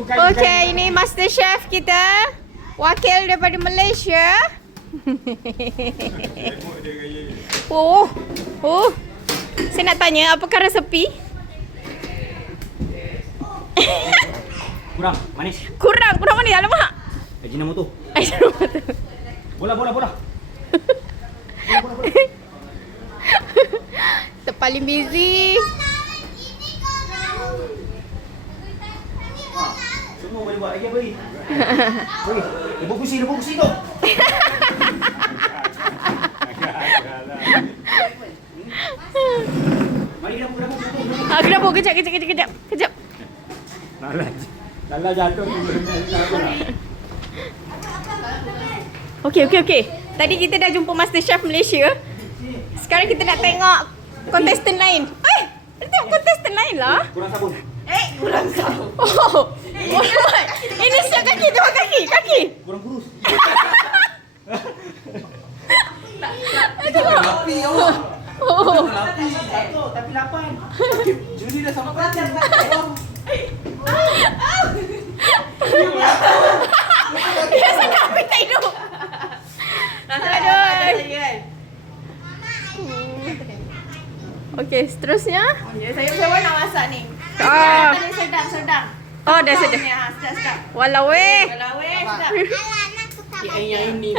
Okey, ini Master Chef kita. Wakil daripada Malaysia. Oh. Saya nak tanya, apakah resepi? Kurang manis. Kurang manis. Alamak. Ajinomoto. Ajinomoto. Bola. Kita paling busy. Semua boleh buat lagi apa ni? Boleh. Lebur pusing tu. Mari dapur. Aku dapur kejap. Lala jatuh. Okey. Tadi kita dah jumpa Master Chef Malaysia. Sekarang kita nak tengok kontestan lain. Kita tengok kontestan lain lah. Kurang sabun. Kurang sabun. Oh. Ini siap kaki, tengok kaki. Kurang kurus. Tengok. Api awak. Oh. Api. Satu tapi 8. Juni dah sampai. Dia sangat api tak hidup. Aduh. Okey, seterusnya. Saya nak masak ni. Ah. Tadi sedang. Oh, dah sedap. Sedap. Walau weh. Kalau sedap. Alah, nak aku tak Yang ini.